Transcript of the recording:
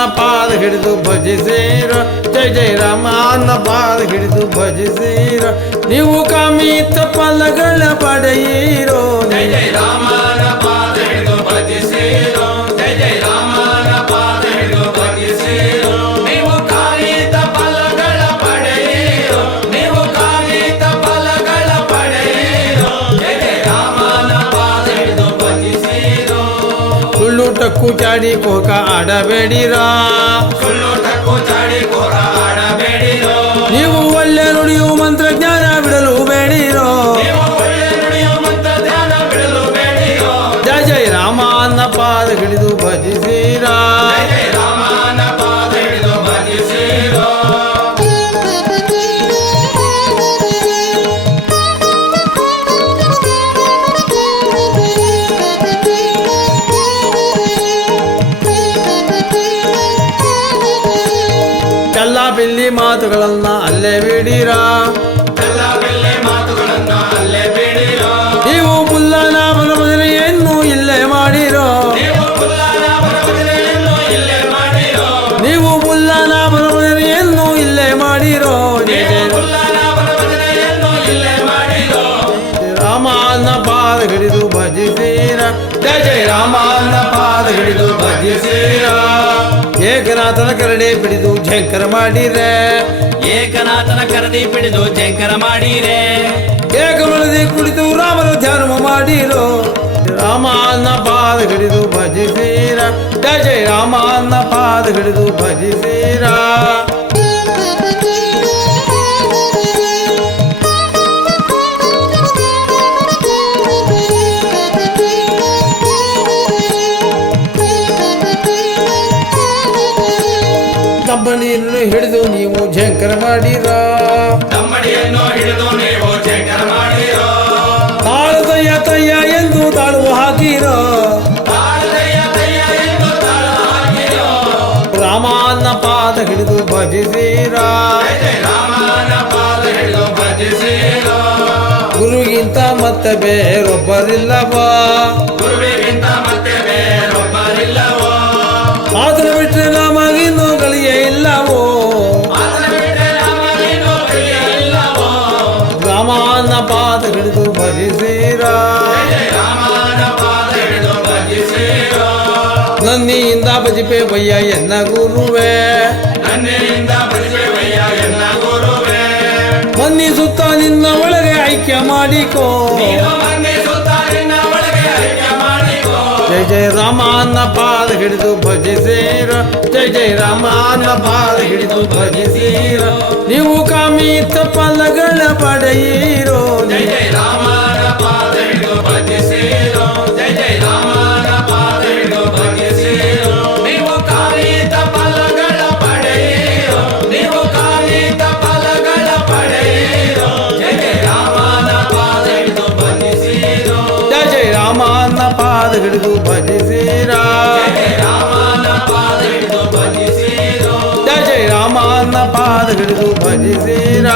ಅನ್ನ ಪಾದ ಹಿಡಿದು ಭಜಿಸಿರ ಜಯ ಜಯ ರಾಮ ಅನ್ನ ಪಾದ ಹಿಡಿದು ಭಜಿಸಿರ ನೀವು ಕಾಮಿತ ಫಲಗಳ ಪಡೆಯಿರೋ ಜಯ ಜಯ ರಾಮನ ಪಾದ ಹಿಡಿದು ಭಜಿಸಿರೋ ಜಯ ಜಯ ರಾಮನ ಪಾದ ಹಿಡಿದು ಭಜಿಸಿರೋ ನೀವು ಕಾಮಿತ ಫಲಗಳ ಪಡೆಯಿರೋ ನೀವು ಕಾಮಿತ ಫಲಗಳ ಪಡೆಯಿರೋ ಜಯ ಜಯ ರಾಮನ ಪಾದ ಹಿಡಿದು ಭಜಿಸಿರೋ ಸುಳ್ಳು ಟಕ್ಕು ಚಾಡಿ ಕೋಕ ಆಡಬೇಡಿರ ಸುಳ್ಳು ಟಕ್ಕು ಚಾಡಿ ಕೋರ ಆಡಬೇಡಿರೋ ನೀವು ಒಳ್ಳೆ ನುಡಿಯು ಮಂತ್ರಜ್ಞಾನ ಬಿಡಲು ಬೇಡಿರೋ ನೀವು ಒಳ್ಳೆ ನುಡಿಯು ಮಂತ್ರ ಧ್ಯಾನ ಬಿಡಲು ಬೇಡಿರೋ ಜಯ ಜಯ ರಾಮ ಅನ್ನ ಪಾದ ಹಿಡಿದು ಭಜಿಸಿರ ಜಯ ಜಯ ರಾಮನ ಪಾದ ಹಿಡಿದು ಭಜಿಸಿರೋ ಕಲ್ಲ ಬಿಲ್ಲಿ ಮಾತುಗಳನ್ನ ಅಲ್ಲೇ ಬಿಡಿರ ಎಲ್ಲ ಬೆಳ್ಳೆ ಮಾತುಗಳನ್ನ ಅಲ್ಲೇ ಬೇಡಿರೋ ನೀವು ಮುಲ್ಲನಾಮನ ಭಜನೆಯನ್ನು ಇಲ್ಲೇ ಮಾಡಿರೋ ನೀವು ಪುಲ್ಲನಾಮನ ಭಜನೆಯನ್ನು ಇಲ್ಲೇ ಮಾಡಿರೋ ನೀವು ಮುಲ್ಲನಾಮನ ಭಜನೆಯನ್ನು ಇಲ್ಲೇ ಮಾಡಿರೋ ಜಯ ನೀವು ಜಯ ಪುಲ್ಲನಾಮನ ಭಜನೆಯನ್ನು ಇಲ್ಲೇ ಮಾಡಿರೋ ರಾಮ ಅನ್ನ ಪಾದ ಹಿಡಿದು ಭಜಿಸಿರ ಜಯ ಜಯ ರಾಮ ಅನ್ನ ಪಾದ ಹಿಡಿದು ಭಜಿಸಿರ ಏಕನಾಥನ ಕರಡೆ ಬಿಡಿದು ಝಂಕರ ಮಾಡಿರೆ ಏಕನಾಥನ ಕರದಿ ಬಿಡಿದು ಜಂಕರ ಮಾಡಿರೆ ಏಕಮನದಿ ಕುಳಿತು ರಾಮನ ಧ್ಯಾನ ಮಾಡಿರೋ ರಾಮ ಅನ್ನ ಪಾದ ಹಿಡಿದು ಭಜಿಸಿರ ಜಯ ಜಯ ರಾಮ ಅನ್ನ ಪಾದ ಹಿಡಿದು ಭಜಿಸಿರ ಕಂಬಳಿಯನ್ನು ಹಿಡಿದು ನೀವು ಝಂಕರ ಮಾಡಿರ ತಮ್ಮಡಿಯನ್ನು ಹಿಡಿದು ನೀವು ಜಂಕರ ಮಾಡಿರೋ ತಾಳದಯ್ಯ ತಯ್ಯ ಎಂದು ತಾಳುವ ಹಾಕಿರೋ ತಾಳದಯ್ಯ ತಯ್ಯ ಎಂದು ತಾಳ ಹಾಕಿರೋ ರಾಮ ಅನ್ನ ಪಾದ ಹಿಡಿದು ಭಜಿಸಿರ ಜಯ ಜಯ ರಾಮನ ಪಾದ ಹಿಡಿದು ಭಜಿಸಿರೋ ಗುರುಗಿಂತ ಮತ್ತೆ ಬೇರೊಬ್ಬರಿಲ್ಲವಾ ಗುರುವಿಗಿಂತ ಮತ್ತೆ ಬೇರೊಬ್ಬರಿಲ್ಲವೋ ಆತನ ಬಿಟ್ಟರೆ ನಮಗಿನ್ನೂ ಗಳಿಯೇ ಇಲ್ಲವೋ ಆತನ ಬಿಟ್ಟರೆ ನಮಗೇನೂ ಇಲ್ಲವೋ ರಾಮ ಅನ್ನ ಪಾದ ಹಿಡಿದು ಭಜಿಸಿರ ಜಯ ಜಯ ರಾಮನ ಪಾದ ಹಿಡಿದು ಭಜಿಸಿರೋ ನನ್ನಿಯಿಂದ ಭಜಿಪೆ ಬಯ್ಯ ಎನ್ನ ಗುರುವೇ ನನ್ನಿಂದ ಭಜಿಸುವಯ್ಯ ಎನ್ನ ಗುರುವೇ ಮನ್ನಿಸುತ್ತ ನಿನ್ನ ಒಳಗೆ ಐಕ್ಯ ಮಾಡಿಕೋ ನೀನು ಮನ್ನಿಸುತ್ತ ನಿನ್ನ ಒಳಗೆ ಐಕ್ಯ ಮಾಡಿಕೋ ಜಯ ಜಯ ರಾಮ ಅನ್ನ ಪಾದ ಹಿಡಿದು ಭಜಿಸಿರ ಜಯ ಜಯ ರಾಮ ಅನ್ನ ಪಾದ ಹಿಡಿದು ಭಜಿಸಿರ ನೀವು ಕಾಮಿತ ಫಲಗಳ ಪಡೆಯಿರೋ ಜಯ ಜಯ ರಾಮನ ಪಾದ ಹಿಡಿದು ಭಜಿಸಿರೋ ಜಯ ಜಯ ರಾಮನ ಪಾದ ಹಿಡಿದು ಭಜಿಸಿರೋ ನೀವು ಕಾಮಿತ ಫಲಗಳ ಪಡೆಯಿರೋ ನೀವು ಕಾಮಿತ ಫಲಗಳ ಪಡೆಯಿರೋ ಜಯ ಜಯ ರಾಮನ ಪಾದ ಹಿಡಿದು ಭಜಿಸಿರೋ ಜಯ ಜಯ ರಾಮ ಅನ್ನ ಪಾದ ಹಿಡಿದು ಭಜಿಸಿರ ಜಯ ಜಯ ರಾಮನ ಪಾದ ಹಿಡಿದು ಭಜಿಸಿರೋ ಜಯ ಜಯ ರಾಮ ಅನ್ನ ಪಾದ ಹಿಡಿದು ಭಜಿಸಿರ